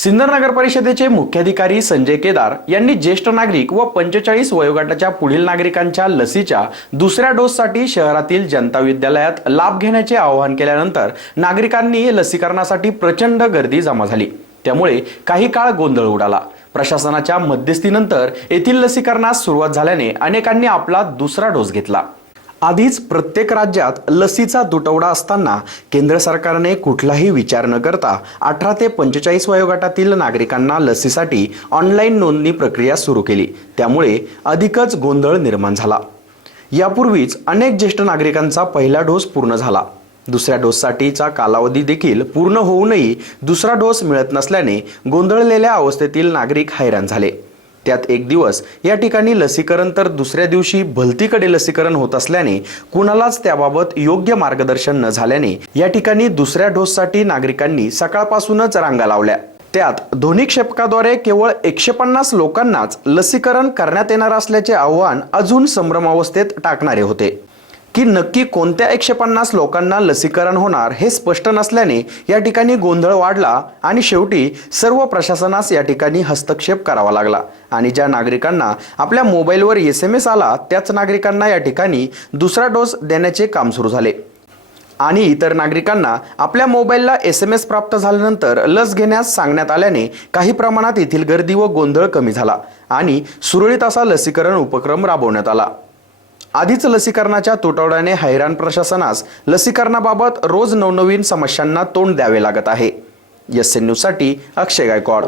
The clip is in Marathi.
सिन्नर नगर परिषदेचे मुख्याधिकारी संजय केदार यांनी ज्येष्ठ नागरिक व पंचेचाळीस वयोगटाच्या पुढील नागरिकांच्या लसीच्या दुसऱ्या डोससाठी शहरातील जनता विद्यालयात लाभ घेण्याचे आवाहन केल्यानंतर नागरिकांनी लसीकरणासाठी प्रचंड गर्दी जमा झाली. त्यामुळे काही काळ गोंधळ उडाला. प्रशासनाच्या मध्यस्थीनंतर येथील लसीकरणास सुरुवात झाल्याने अनेकांनी आपला दुसरा डोस घेतला. आधीच प्रत्येक राज्यात लसीचा तुटवडा असताना केंद्र सरकारने कुठलाही विचार न करता अठरा ते पंचेचाळीस वयोगटातील नागरिकांना लसीसाठी ऑनलाईन नोंदणी प्रक्रिया सुरू केली. त्यामुळे अधिकच गोंधळ निर्माण झाला. यापूर्वीच अनेक ज्येष्ठ नागरिकांचा पहिला डोस पूर्ण झाला. दुसऱ्या डोससाठीचा कालावधी देखील पूर्ण होऊनही दुसरा डोस मिळत नसल्याने गोंधळलेल्या अवस्थेतील नागरिक हैराण झाले. त्यात एक दिवस या ठिकाणी लसीकरण तर दुसऱ्या दिवशी भलतीकडे लसीकरण होत असल्याने कुणालाच त्याबाबत योग्य मार्गदर्शन न झाल्याने या ठिकाणी दुसऱ्या डोससाठी नागरिकांनी सकाळपासूनच रांगा लावल्या. त्यात ध्वनी क्षेपकाद्वारे केवळ एकशे पन्नास लोकांनाच लसीकरण करण्यात येणार असल्याचे आव्हान अजून संभ्रमावस्थेत टाकणारे होते. की नक्की कोणत्या एकशे पन्नास लोकांना लसीकरण होणार हे स्पष्ट नसल्याने या ठिकाणी गोंधळ वाढला आणि शेवटी सर्व प्रशासनास या ठिकाणी हस्तक्षेप करावा लागला. आणि ज्या नागरिकांना आपल्या मोबाईलवर एस एम एस आला त्याच नागरिकांना या ठिकाणी दुसरा डोस देण्याचे काम सुरू झाले. आणि इतर नागरिकांना आपल्या मोबाईलला एस एम एस प्राप्त झाल्यानंतर लस घेण्यास सांगण्यात आल्याने काही प्रमाणात येथील गर्दी व गोंधळ कमी झाला आणि सुरळीत असा लसीकरण उपक्रम राबवण्यात आला. आधीच लसीकरणाच्या तुटवड्याने हैराण प्रशासनास लसीकरणाबाबत रोज नवनवीन समस्यांना तोंड द्यावे लागत आहे. एस एन न्यूजसाठी अक्षय गायकवाड.